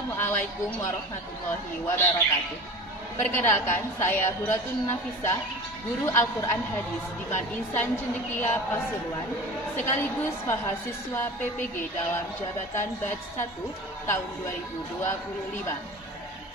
Assalamualaikum warahmatullahi wabarakatuh. Perkenalkan, saya Huratun Nafisah, guru Al-Quran Hadis di Insan Cendekia Pasuruan, sekaligus mahasiswa PPG dalam jabatan Batch 1 tahun 2025.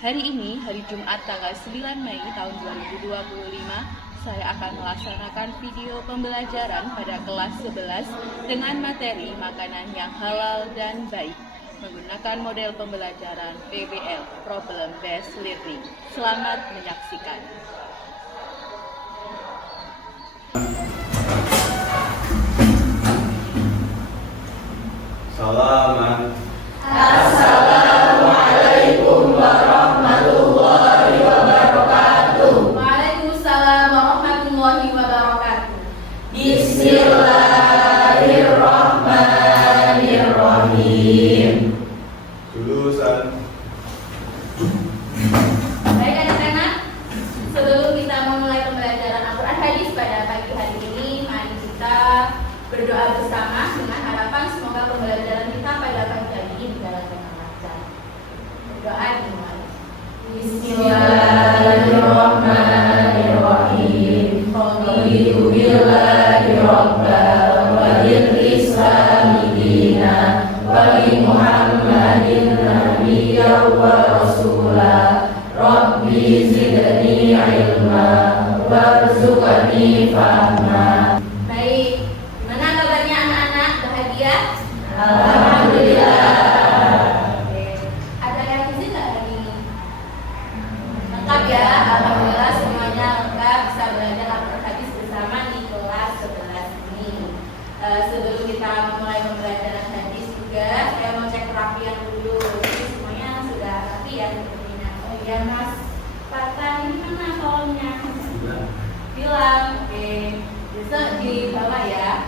Hari ini, hari Jumat tanggal 9 Mei tahun 2025, saya akan melaksanakan video pembelajaran pada kelas 11 dengan materi makanan yang halal dan baik, menggunakan model pembelajaran PBL, Problem Based Learning. Selamat menyaksikan. Salaman. Assalamualaikum warahmatullahi wabarakatuh. Waalaikumsalam warahmatullahi wabarakatuh. Bismillahirrahmanirrahim. Lulusan. Baik anak-anak, sebelum kita memulai pembelajaran Al-Quran Hadis pada pagi hari ini, mari kita berdoa bersama dengan harapan semoga pembelajaran kita pada pagi hari ini berjalan dengan lancar. Berdoa dimulai. Bismillahirrahmanirrahim. Raditu billahi rabbal wa bil islami dinan wa bi Muhammadin nabiyyan wa rasula. Rabbi zidni ilma warzuqni fahma. Baik, gimana kabarnya anak-anak? Bahagia? Alhamdulillah. Oke. Ada yang izin nggak hari ini? Lengkap ya, alhamdulillah semuanya lengkap, bisa belajar Al-Quran Hadis bersama di kelas 11 ini. Sebelum kita memulai pembelajaran hadis juga, saya mau cek kerapian dulu. Jadi semuanya sudah rapi ya sepertinya. Oh iya Mas Fatan, ini mana kolomnya? Bilang, oke. Besok di bawah ya.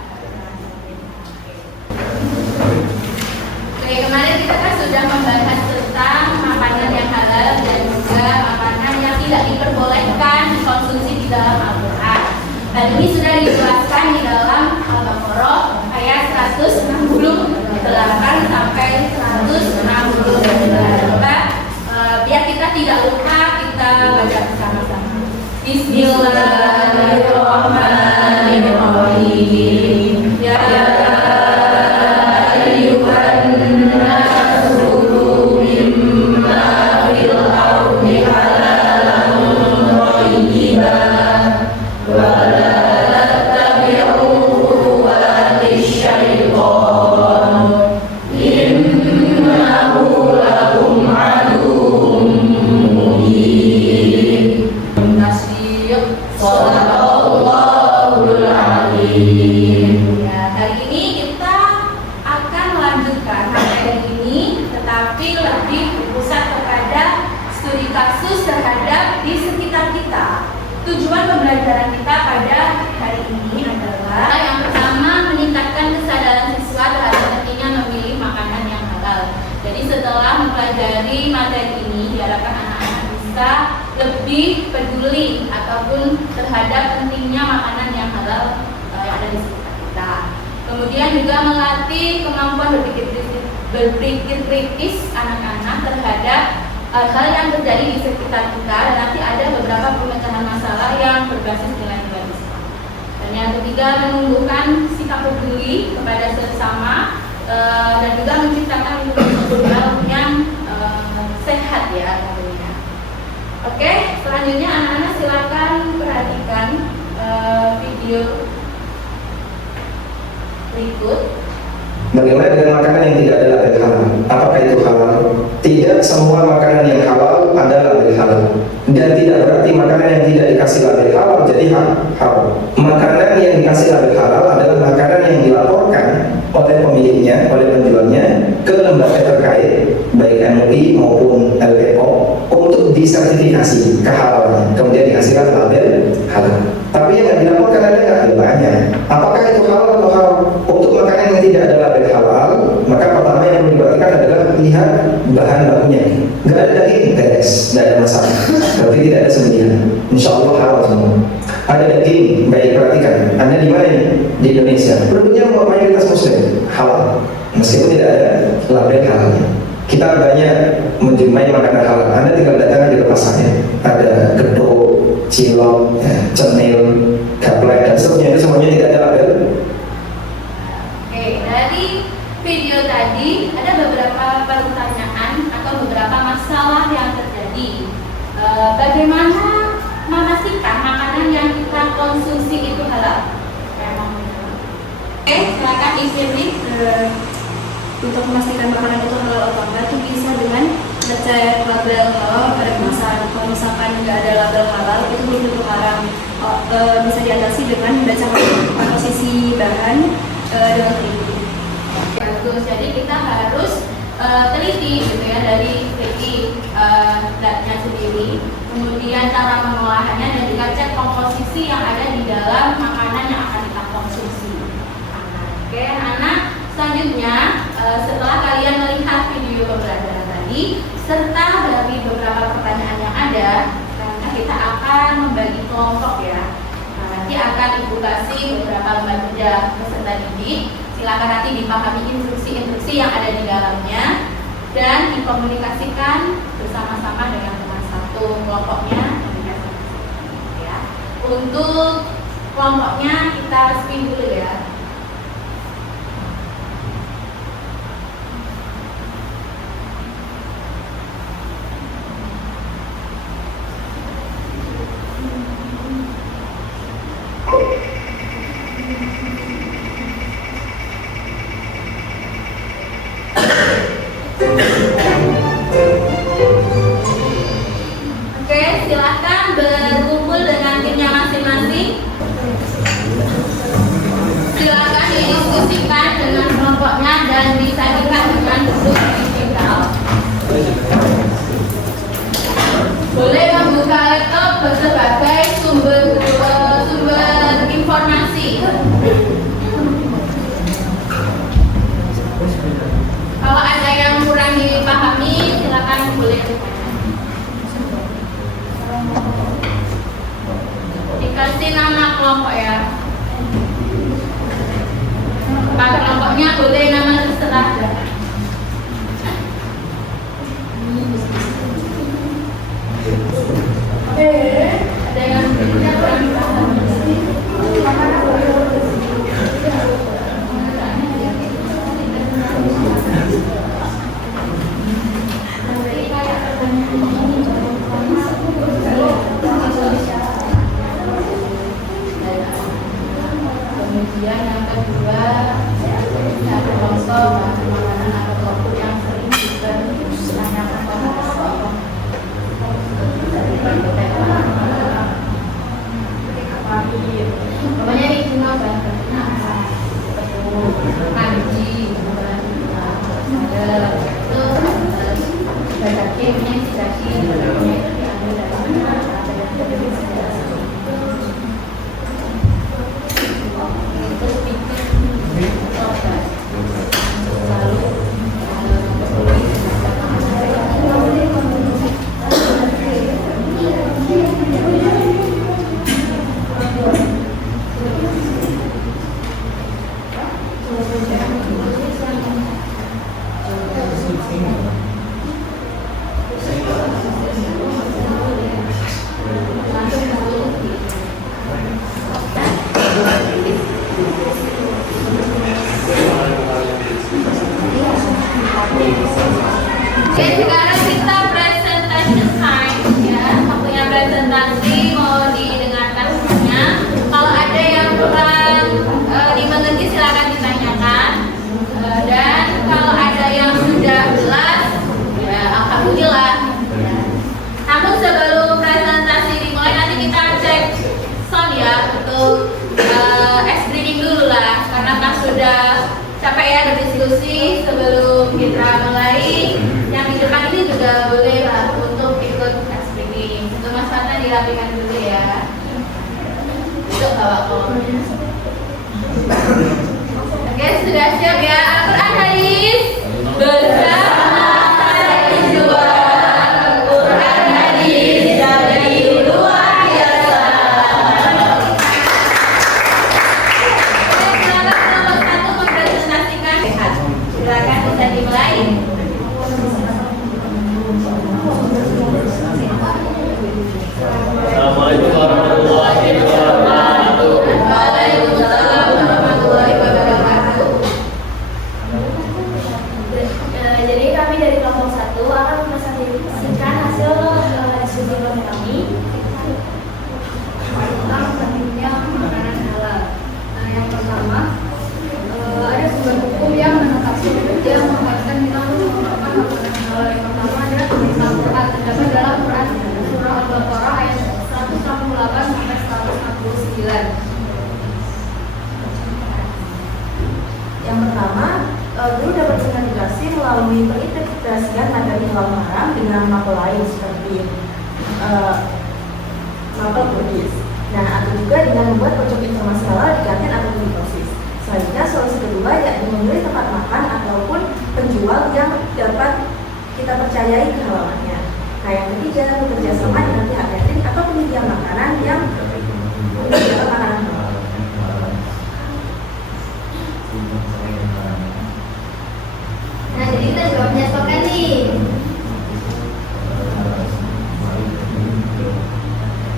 Oke, kemarin kita kan sudah membahas tentang makanan yang halal dan juga makanan yang tidak diperbolehkan dikonsumsi di dalam Al-Quran. Dan ini sudah dijelaskan di dalam Al-Baqarah ayat 168 sampai 169. Coba biar kita tidak lupa, kita baca bersama-sama. Bismillahirrahmanirrahim. Ya Shadaqallahul Azim. Ya, hari ini kita akan melanjutkan materi ini, tetapi lebih berpusat kepada studi kasus terhadap di sekitar kita. Tujuan pembelajaran kita pada hari ini adalah yang pertama, meningkatkan kesadaran siswa terhadap pentingnya memilih makanan yang halal. Jadi setelah mempelajari materi ini, diharapkan anak-anak bisa lebih peduli ataupun terhadap pentingnya makanan yang halal yang ada di sekitar kita. Kemudian juga melatih kemampuan berpikir kritis anak-anak terhadap hal yang terjadi di sekitar kita, dan nanti ada beberapa pemecahan masalah yang berbasis nilai-nilai Islam. Dan yang ketiga, menumbuhkan sikap peduli kepada sesama dan juga menciptakan lingkungan sosial yang sehat ya tentunya. Oke, selanjutnya anak-anak silakan perhatikan video berikut. Bagaimana dengan makanan yang tidak ada label halal? Apakah itu halal? Tidak semua makanan yang halal ada label halal, dan tidak berarti makanan yang tidak dikasih label halal jadi halal. Makanan yang dikasih label halal adalah makanan yang dilaporkan oleh pemiliknya, oleh penjualnya ke lembaga terkait, baik MUI maupun LPO, untuk disertifikasi kehalalan, kemudian dikasihkan label halal. Tapi yang tidak dilaporkan ada nggak? Banyak. Apakah itu halal atau haram? Untuk makanan yang tidak ada label halal, maka pertama yang perlu diperhatikan adalah lihat bahan bakunya. Nggak ada daging, beres, nggak ada masalah. Berarti tidak ada sembelihan. Insya Allah halal semua. Ada daging, baik, perhatikan. Anda di mana ini? Di Indonesia. Produknya mayoritas Muslim, halal. Meskipun tidak ada label halalnya. kita banyak menjumpai makanan halal. Anda tinggal datang aja ke pasarnya, ada gedok, cilok, ya, cenil, gaplek dan seterusnya, itu semuanya tidak ada label. Oke, dari video tadi ada beberapa pertanyaan atau beberapa masalah yang terjadi. Bagaimana memastikan makanan yang kita konsumsi itu halal? Oke, silakan isi nih. Untuk memastikan makanan itu halal atau enggak itu bisa dengan ngecek label halal pada kemasan. Kalau misalkan nggak ada label halal itu belum tentu haram. Bisa diatasi dengan membaca komposisi bahan dengan teliti. Bagus, jadi kita harus teliti gitu ya, dari segi zatnya sendiri, kemudian cara pengolahannya, dan juga cek komposisi yang ada di dalam makanan yang akan kita konsumsi. Oke, anak, selanjutnya setelah kalian melihat video pembelajaran tadi serta dari beberapa pertanyaan yang ada, karena kita akan membagi kelompok ya. Nah, nanti akan ibu kasih beberapa lembar kerja peserta didik. Silakan nanti dipahami instruksi-instruksi yang ada di dalamnya dan dikomunikasikan bersama-sama dengan teman satu kelompoknya. Ya. Untuk kelompoknya kita spin dulu ya. Oke, silakan berkumpul dengan timnya masing-masing. Silakan didiskusikan dengan kelompoknya dan disajikan dengan duduk digital. Boleh membuka laptop sebagai sumber informasi. Kalau ada yang kurang dipahami, silakan boleh dikasih nama kelompok ya. Pak kelompoknya boleh nama terserah. Ada yang kurang dipahami. Kemudian yang kedua, satu contoh makanan atau topik yang sering ditanyakan pada sekolah. Pokoknya ini cuma bahan kanji, ada itu baca kimnya dikasih bahannya itu diambil dari mana, ada yang dari Oke, sekarang kita presentation time ya. Waktunya presentasi, mau didengarkan semuanya. Kalau ada yang kurang dimengerti silakan ditanyakan. Dan kalau ada yang sudah jelas, ya alhamdulillah. Namun sebelum presentasi dimulai, nanti kita cek sound ya untuk ice breaking dulu lah, karena kan sudah capek ya berdiskusi. Sebelum kita mulai, yang di depan ini juga boleh lah untuk ikut ice breaking. Untuk Mas Fatan dirapikan dulu ya. Untuk bawa kolomnya. Oke, sudah siap ya. Al-Quran hadis bersama saya jual Al-Quran hadis dari luar biasa. Silakan nomor 1 mempresentasikan. Silakan bisa dimulai. Guru dapat mengedukasi melalui pengintegrasian materi halal haram dengan mapel lain seperti mapel Buddhis. Nah, atau juga dengan membuat pojok informasi halal di kantin atau di OSIS. Selanjutnya, solusi kedua yakni memilih tempat makan ataupun penjual yang dapat kita percayai kehalalannya. Nah, yang ketiga, bekerja sama dengan pihak catering atau penyedia makanan yang menyediakan makanan halal. Nah, jadi kita juga menyatukan nih.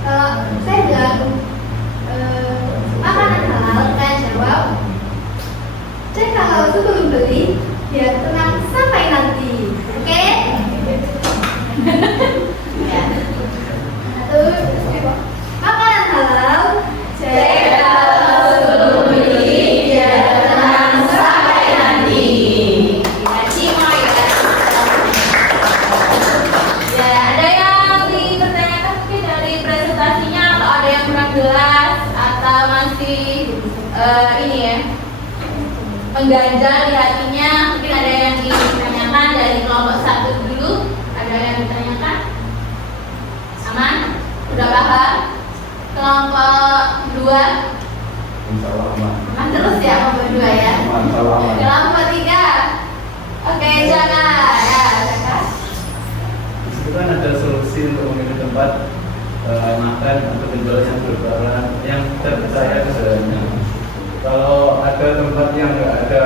Kalau saya bilang makanan halal, kan jawab, saya kalau itu belum beli, biar tenang sampai nanti, oke? Ya. Satu, makanan halal, saya kalau belum beli, biar tenang sampai nanti. Ya, ada yang dipertanyakan mungkin dari presentasinya atau ada yang kurang jelas atau masih ini ya mengganjal di hatinya, mungkin ada yang ditanyakan dari kelompok 1 dulu, ada yang ditanyakan? Aman? Sudah paham? Kelompok 2? Insya Allah aman. Aman terus ya kelompok 2 ya? Aman, insya Allah aman. Kelompok 3? Oke, jangan ya, jangan. Di situ kan ada solusi untuk memilih tempat makan atau penjual yang berbahan yang terpercaya kesedarannya. Kalau ada tempat yang nggak ada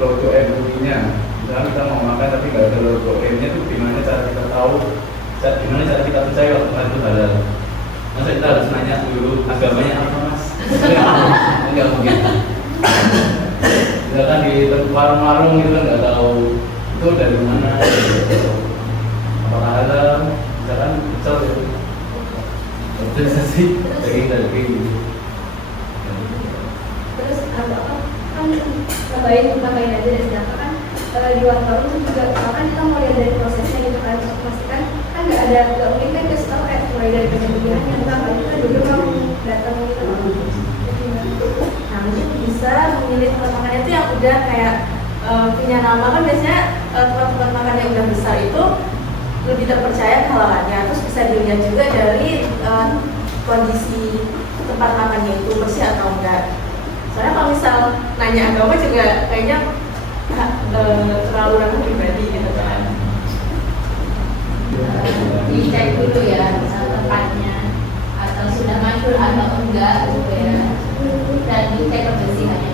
logo MUI-nya, misalnya kita mau makan tapi nggak ada logo M-nya, itu gimana cara kita tahu, gimana cara kita percaya kalau tempat itu halal? Masa kita harus nanya dulu agamanya apa, Mas? Enggak mungkin. Misalkan di warung-warung itu nggak tahu itu dari mana, apakah halal, misalkan misal itu organisasi daging. Terus apa kan tambahin aja dari data kan di warung itu juga kan kita mau lihat dari prosesnya gitu kan untuk memastikan kan nggak mungkin kan kasih tahu kayak mulai dari penyembelihan yang utama itu kan dulu mau datang gitu. Nah, mungkin bisa memilih tempat makan itu yang udah kayak punya nama, kan biasanya tempat-tempat makan yang udah besar itu lebih terpercaya kehalalannya. Terus bisa dilihat juga dari kondisi tempat makannya itu bersih atau enggak. Soalnya kalau misal nanya agama juga kayaknya terlalu ranah pribadi gitu kan. Dicek dulu ya tempatnya atau sudah masyhur atau enggak gitu ya, dan dicek kebersihannya.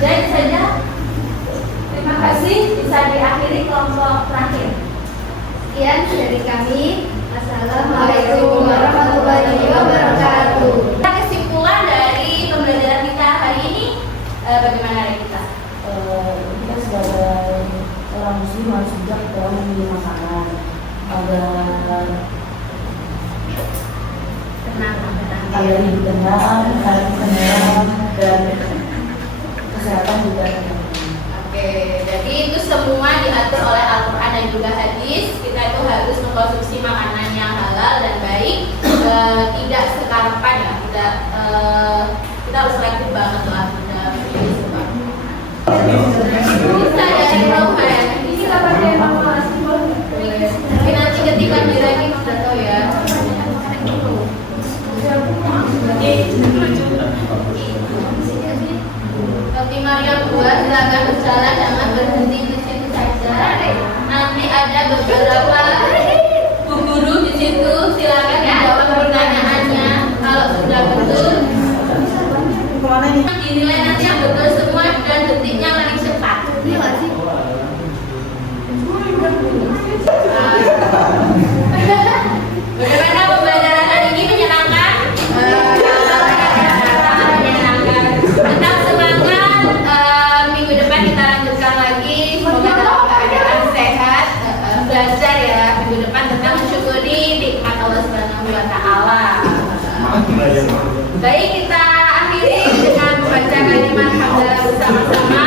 Jadi saja, terima kasih, bisa diakhiri kelompok terakhir. Sekian dari kami. Assalamualaikum warahmatullahi wabarakatuh. Kesimpulan dari pembelajaran kita hari ini, bagaimana dari kita? Kita sebagai orang muslim harus bijak dalam memilih makanan agar Tenang. hidup tenang, tenang dan kesehatan juga. Oke, jadi itu semua diatur oleh Al-Quran dan juga hadis. Kita itu harus mengkonsumsi makanan yang halal dan baik, tidak sekarepan ya, tidak kita harus selektif banget lah, tidak pilih semua. Bisa dari rumah ya, ini pakai mama mungkin nanti ketika diragi kita tahu ya. Tapi Maria buat silakan berjalan, jangan berhenti di situ saja. Nanti ada beberapa bu guru di situ, silakan dijawab pertanyaannya. Kalau sudah betul, dinilai nanti yang betul semua dan detiknya paling cepat. Ini masih Bagaimana pembelajaran hari ini, menyenangkan? Menyenangkan. Tetap semangat. Minggu depan kita lanjutkan lagi. Semoga dalam keadaan sehat. Belajar ya. Minggu depan tentang mensyukuri nikmat Allah Subhanahu wa Ta'ala. Baik, kita akhiri dengan membaca kalimat hamdalah bersama-sama.